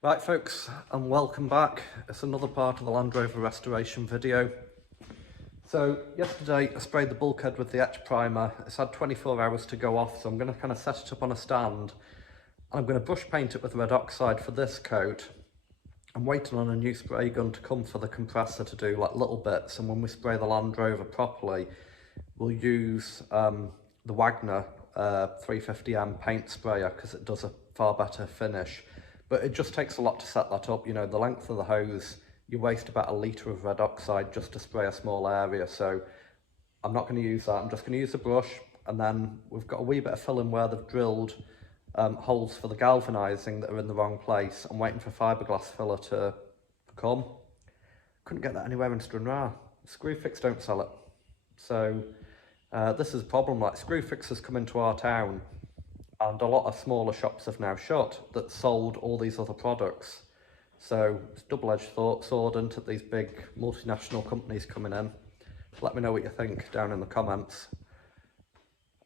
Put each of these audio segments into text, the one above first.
Right folks, and welcome back. It's another part of the Land Rover restoration video. So yesterday I sprayed the bulkhead with the etch primer. It's had 24 hours to go off, so I'm going to kind of set it up on a stand. And I'm going to brush paint it with red oxide for this coat. I'm waiting on a new spray gun to come for the compressor to do like little bits, and when we spray the Land Rover properly, we'll use the Wagner 350M paint sprayer because it does a far better finish. But it just takes a lot to set that up. You know, the length of the hose, you waste about 1 litre of red oxide just to spray a small area. So I'm not going to use that. I'm just going to use a brush, and then we've got a wee bit of filling where they've drilled holes for the galvanising that are in the wrong place. I'm waiting for fiberglass filler to come. Couldn't get that anywhere in Stranraer. Screwfix don't sell it. So this is a problem. Like, Screwfix has come into our town, and a lot of smaller shops have now shut that sold all these other products. So it's a double-edged sword into these big multinational companies coming in. Let me know what you think down in the comments.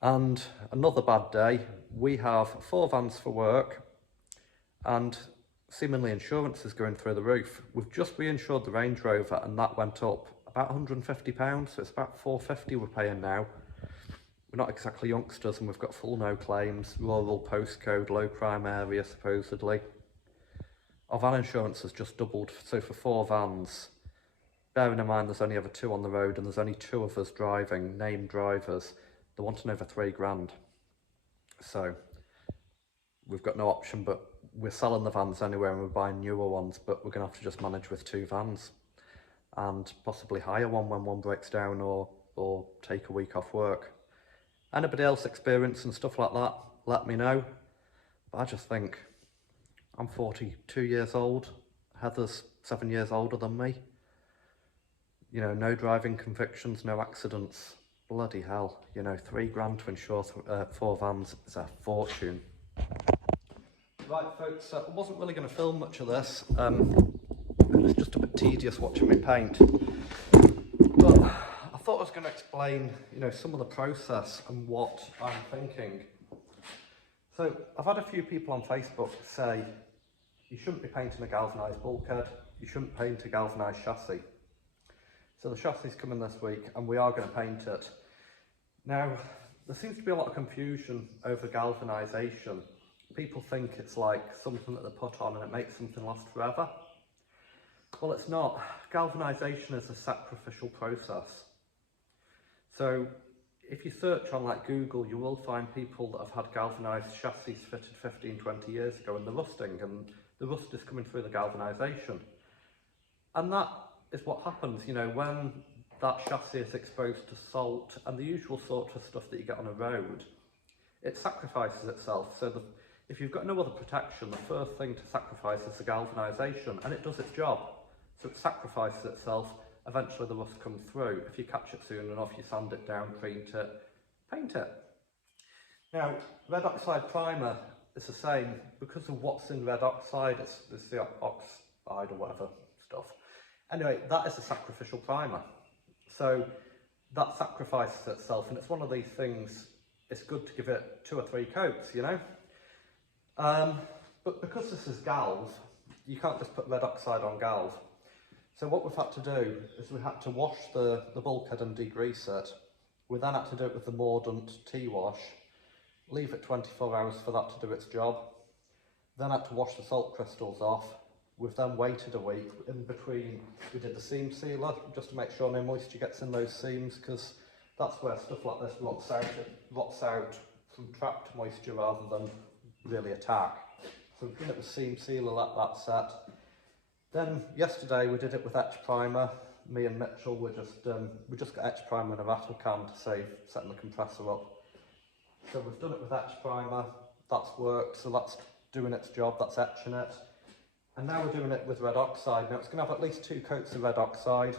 And another bad day, we have 4 vans for work, and seemingly insurance is going through the roof. We've just reinsured the Range Rover, and that went up about £150, so it's about £450 we're paying now. We're not exactly youngsters, and we've got full no claims, rural postcode, low crime area supposedly. Our van insurance has just doubled, so for 4 vans, bearing in mind there's only ever 2 on the road and there's only 2 of us driving, named drivers, they're wanting over £3,000. So we've got no option, but we're selling the vans anyway and we're buying newer ones, but we're going to have to just manage with 2 vans and possibly hire one when one breaks down, or take a week off work. Anybody else experiencing stuff like that, let me know. But I just think, I'm 42 years old, Heather's 7 years older than me. You know, no driving convictions, no accidents. Bloody hell, you know, £3,000 to insure 4 vans is a fortune. Right folks, I wasn't really going to film much of this. It was just a bit tedious watching me paint. But I thought I was going to explain, you know, some of the process and what I'm thinking. So I've had a few people on Facebook say, you shouldn't be painting a galvanised bulkhead, you shouldn't paint a galvanised chassis. So the chassis is coming this week and we are going to paint it. Now, there seems to be a lot of confusion over galvanisation. People think it's like something that they put on and it makes something last forever. Well, it's not. Galvanisation is a sacrificial process. So if you search on like Google, you will find people that have had galvanised chassis fitted 15, 20 years ago, and they're rusting, and the rust is coming through the galvanisation. And that is what happens, you know, when that chassis is exposed to salt and the usual sort of stuff that you get on a road, it sacrifices itself. So if you've got no other protection, the first thing to sacrifice is the galvanisation, and it does its job. So it sacrifices itself. Eventually the rust comes through. If you catch it soon enough, you sand it down, paint it. Now, red oxide primer is the same. Because of what's in red oxide, it's the oxide or whatever stuff. Anyway, that is a sacrificial primer. So that sacrifices itself, and it's one of these things, it's good to give it 2 or 3 coats, you know. But because this is galv, you can't just put red oxide on galv. So what we've had to do is we had to wash the bulkhead and degrease it. We then had to do it with the Mordant T-wash, leave it 24 hours for that to do its job. Then had to wash the salt crystals off. We've then waited a week. In between, we did the seam sealer just to make sure no moisture gets in those seams, because that's where stuff like this rots out from trapped moisture rather than really attack. So we've done it with seam sealer, let that set. Then yesterday we did it with etch primer. Me and Mitchell we just got etch primer in a rattle can to save setting the compressor up. So we've done it with etch primer, that's worked, so that's doing its job, that's etching it. And now we're doing it with red oxide. Now it's going to have at least 2 coats of red oxide.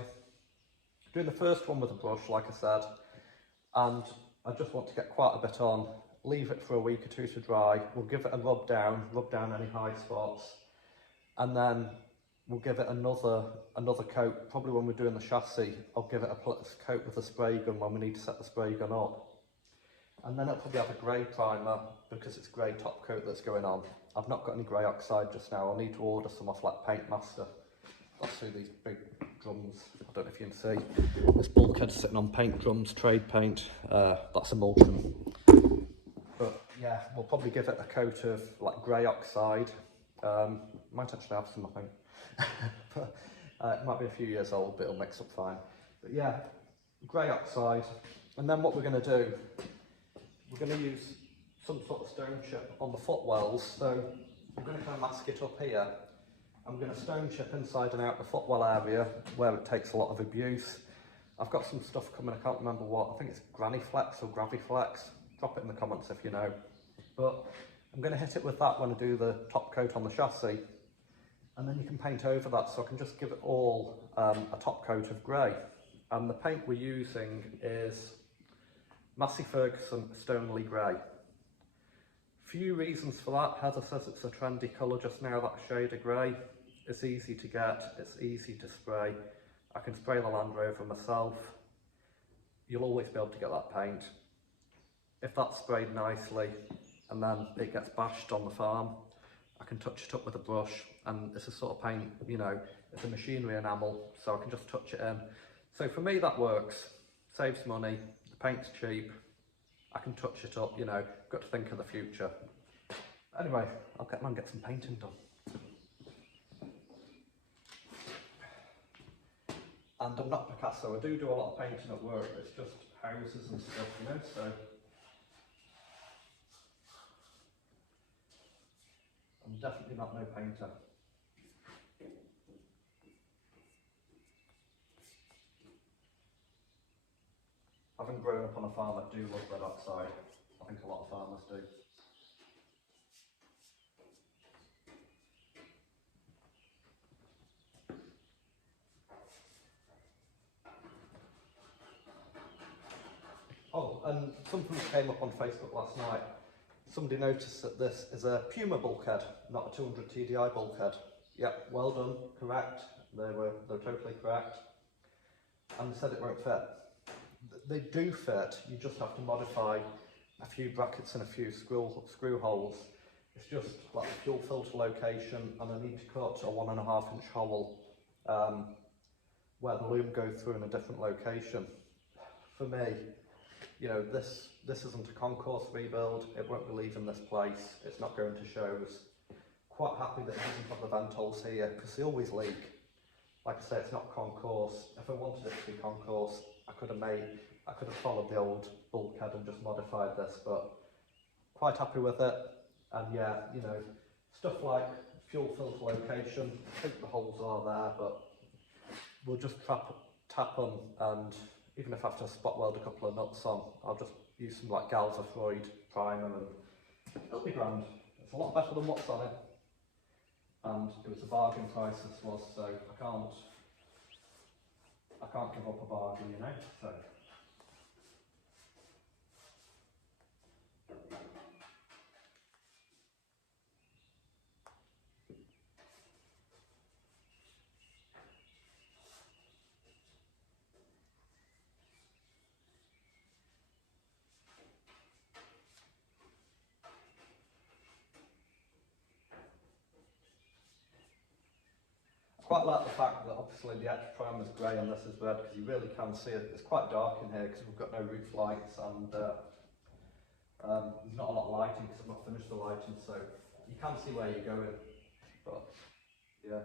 Doing the first one with a brush, like I said, and I just want to get quite a bit on, leave it for a week or 2 to dry. We'll give it a rub down any high spots, and then we'll give it another coat. Probably when we're doing the chassis, I'll give it a coat with a spray gun when we need to set the spray gun up. And then it'll probably have a grey primer because it's grey top coat that's going on. I've not got any grey oxide just now. I'll need to order some off like Paint Master. I'll see these big drums. I don't know if you can see. This bulkhead sitting on paint drums, trade paint. That's emulsion. But yeah, we'll probably give it a coat of like grey oxide. Might actually have some, I think. But, it might be a few years old, but it'll mix up fine. But yeah, grey oxide. And then what we're going to do, we're going to use some sort of stone chip on the footwells. So I'm going to kind of mask it up here. I'm going to stone chip inside and out the footwell area where it takes a lot of abuse. I've got some stuff coming, I can't remember what. I think it's Granny Flex or Graviflex. Drop it in the comments if you know. But I'm going to hit it with that when I do the top coat on the chassis. And then you can paint over that, so I can just give it all a top coat of grey. And the paint we're using is Massey Ferguson Stoneleigh Grey. Few reasons for that. Heather says it's a trendy colour just now, that shade of grey. It's easy to get, it's easy to spray. I can spray the Land Rover myself. You'll always be able to get that paint. If that's sprayed nicely and then it gets bashed on the farm, I can touch it up with a brush, and it's a sort of paint, you know, it's a machinery enamel, so I can just touch it in. So for me that works, saves money, the paint's cheap, I can touch it up, you know, got to think of the future. Anyway, I'll get on and get some painting done. And I'm not Picasso, I do a lot of painting at work, it's just houses and stuff, you know, so. I'm definitely not no painter. Having grown up on a farm, I do love red oxide. I think a lot of farmers do. Oh, and something that came up on Facebook last night. Somebody noticed that this is a Puma bulkhead, not a 200 TDI bulkhead. Yep, well done, correct. They're totally correct. And they said it won't fit. They do fit, you just have to modify a few brackets and a few screw holes. It's just like the fuel filter location, and I need to cut a 1.5 inch hole where the loom goes through in a different location. For me, you know, this isn't a concourse rebuild, it won't be leaving this place, it's not going to shows. Quite happy that it doesn't have the vent holes here, because they always leak. Like I say, it's not concourse. If I wanted it to be concourse, I could have followed the old bulkhead and just modified this, but quite happy with it. And yeah, you know, stuff like fuel filter location, I think the holes are there, but we'll just tap them, and even if I have to spot weld a couple of nuts on, I'll just use some like Galvanized primer and it'll be grand. It's a lot better than what's on it. And it was a bargain price this was, so I can't give up a bargain, you know. So quite like the fact that obviously the etch primer is grey and this is red, because you really can see it. It's quite dark in here because we've got no roof lights, and there's not a lot of lighting because I've not finished the lighting, so you can see where you're going, but yeah.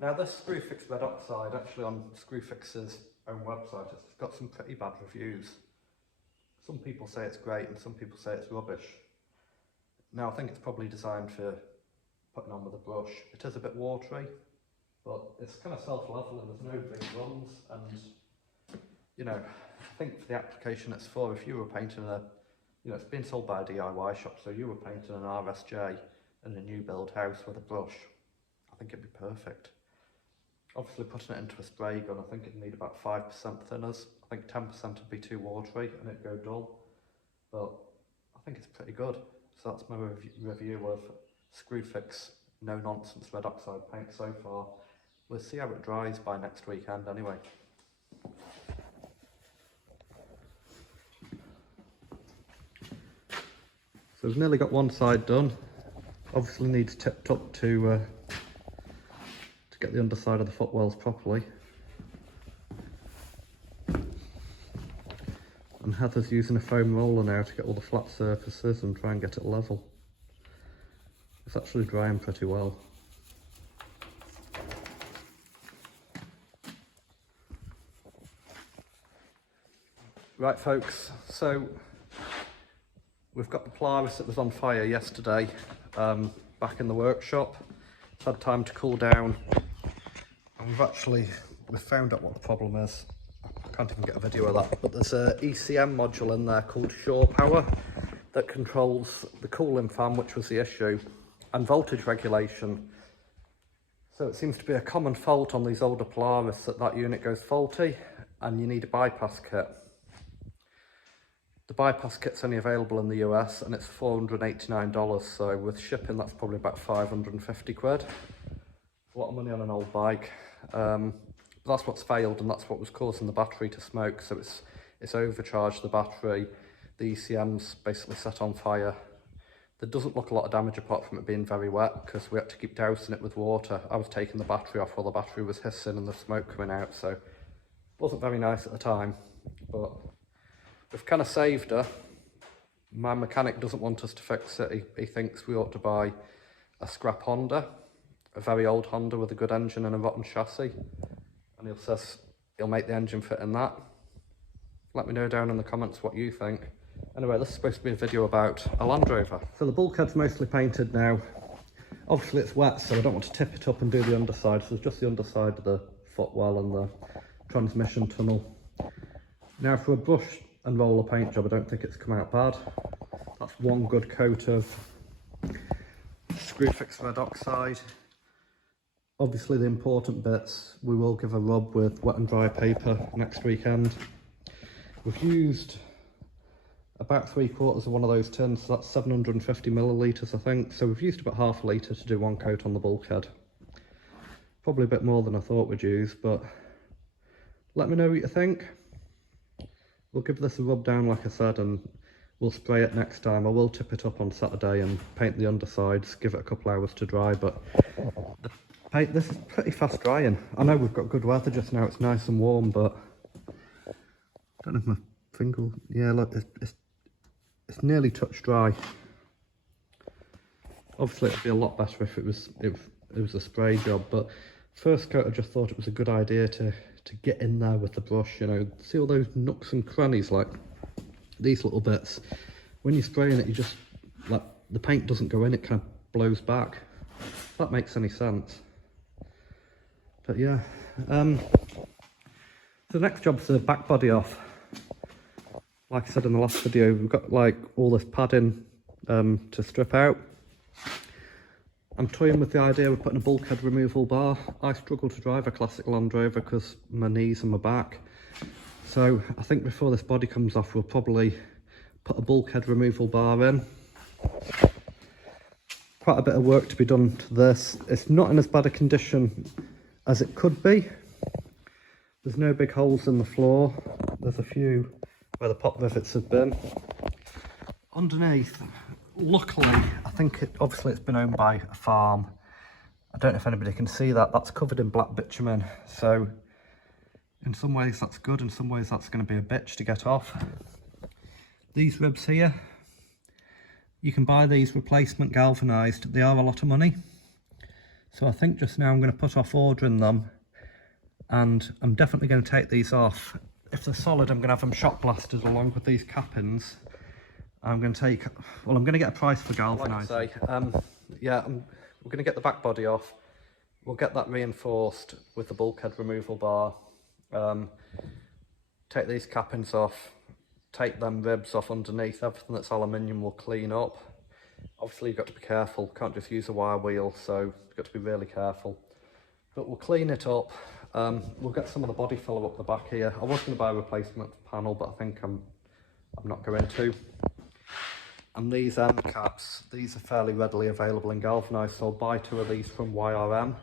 Now this Screwfix red oxide, actually on Screwfix's own website, it's got some pretty bad reviews. Some people say it's great and some people say it's rubbish. Now I think it's probably designed for putting on with a brush. It is a bit watery, but it's kind of self-leveling, there's no big runs, and you know, I think for the application it's for, if you were painting you know, it's being sold by a DIY shop, so you were painting an RSJ in a new build house with a brush, I think it'd be perfect. Obviously putting it into a spray gun, I think it'd need about 5% thinners. I think 10% would be too watery and it'd go dull, but I think it's pretty good. So that's my review of Screwfix no nonsense red oxide paint so far. We'll see how it dries by next weekend anyway. So we've nearly got one side done. Obviously needs tipped up to get the underside of the footwells properly. And Heather's using a foam roller now to get all the flat surfaces and try and get it level. It's actually drying pretty well. Right folks, so we've got the Polaris that was on fire yesterday back in the workshop. It's had time to cool down, and we've found out what the problem is. I can't even get a video of that, but there's a ECM module in there called Shore Power that controls the cooling fan, which was the issue, and voltage regulation. So it seems to be a common fault on these older Polaris that unit goes faulty and you need a bypass kit. The bypass kit's only available in the US and it's $489, so with shipping that's probably about 550 quid. A lot of money on an old bike. That's what's failed, and that's what was causing the battery to smoke. So it's overcharged the battery. The ECM's basically set on fire. There doesn't look a lot of damage apart from it being very wet, because we had to keep dousing it with water. I was taking the battery off while the battery was hissing and the smoke coming out, so it wasn't very nice at the time. But we've kind of saved her. My mechanic doesn't want us to fix it. He thinks we ought to buy a scrap Honda, a very old Honda with a good engine and a rotten chassis. And he says he'll make the engine fit in that. Let me know down in the comments what you think. Anyway, this is supposed to be a video about a Land Rover. So the bulkhead's mostly painted now. Obviously it's wet, so I don't want to tip it up and do the underside. So it's just the underside of the footwell and the transmission tunnel. Now for a brush and roller paint job, I don't think it's come out bad. That's one good coat of Screwfix red oxide. Obviously the important bits we will give a rub with wet and dry paper next weekend. We've used about 3/4 of one of those tins, so that's 750 millilitres I think. So we've used about half a litre to do one coat on the bulkhead. Probably a bit more than I thought we'd use, but let me know what you think. We'll give this a rub down like I said, and we'll spray it next time. I will tip it up on Saturday and paint the undersides, give it a couple hours to dry, but this is pretty fast drying. I know we've got good weather just now, it's nice and warm, but I don't know if my finger, yeah look, it's nearly touch dry. Obviously it'd be a lot better if it was a spray job, but first coat I just thought it was a good idea to get in there with the brush, you know, see all those nooks and crannies, like these little bits. When you're spraying it, you just, like, the paint doesn't go in, it kind of blows back. If that makes any sense. But yeah, so the next job's the back body off. Like I said in the last video, we've got like all this padding to strip out. I'm toying with the idea of putting a bulkhead removal bar. I struggle to drive a classic Land Rover because my knees and my back. So I think before this body comes off, we'll probably put a bulkhead removal bar in. Quite a bit of work to be done to this. It's not in as bad a condition as it could be. There's no big holes in the floor. There's a few where the pop rivets have been. Underneath, luckily, I think obviously it's been owned by a farm. I don't know if anybody can see that. That's covered in black bitumen. So in some ways that's good, in some ways that's going to be a bitch to get off. These ribs here, you can buy these replacement galvanized. They are a lot of money. So I think just now I'm going to put off ordering them, and I'm definitely going to take these off. If they're solid, I'm going to have them shot blasted along with these cappings. I'm going to get a price for galvanized. Like I say, we're going to get the back body off. We'll get that reinforced with the bulkhead removal bar. Take these cappings off, take them ribs off underneath. Everything that's aluminium will clean up. Obviously you've got to be careful, can't just use a wire wheel, so you've got to be really careful. But we'll clean it up. We'll get some of the body filler up the back here. I was going to buy a replacement panel, but I think I'm not going to. And these end caps, these are fairly readily available in galvanized, so I'll buy 2 of these from YRM.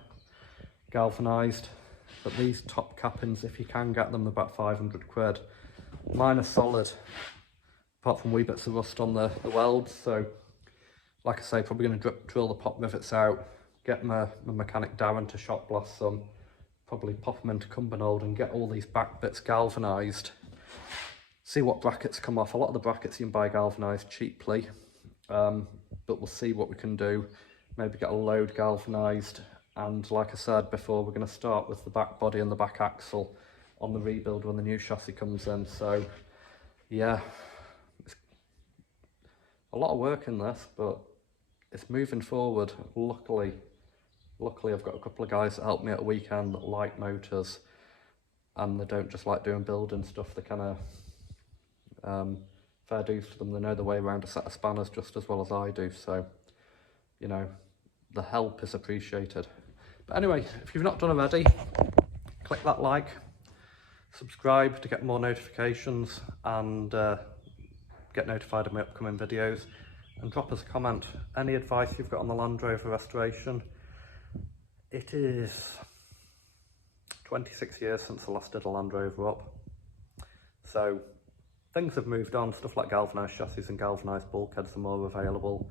galvanized, but these top cappings, if you can get them, they're about 500 quid. Mine are solid, apart from wee bits of rust on the welds. So like I say, probably going to drill the pop rivets out, get my mechanic Darren to shot blast some, probably pop them into Cumbernauld and get all these back bits galvanized. See what brackets come off. A lot of the brackets you can buy galvanized cheaply, but we'll see what we can do. Maybe get a load galvanized, and like I said before, we're going to start with the back body and the back axle on the rebuild when the new chassis comes in. So yeah, it's a lot of work in this, but it's moving forward. Luckily I've got a couple of guys that help me at a weekend that like motors, and they don't just like doing building stuff. They kind of fair dues to them. They know the way around a set of spanners just as well as I do, so you know, the help is appreciated. But anyway, if you've not done already, click that like, subscribe to get more notifications, and get notified of my upcoming videos, and drop us a comment. Any advice you've got on the Land Rover restoration. It is 26 years since I last did a Land Rover up, so things have moved on. Stuff like galvanised chassis and galvanised bulkheads are more available,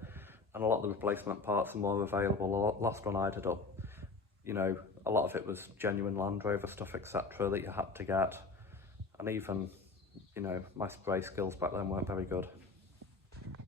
and a lot of the replacement parts are more available. The last one I did up, you know, a lot of it was genuine Land Rover stuff, etc., that you had to get, and even, you know, my spray skills back then weren't very good.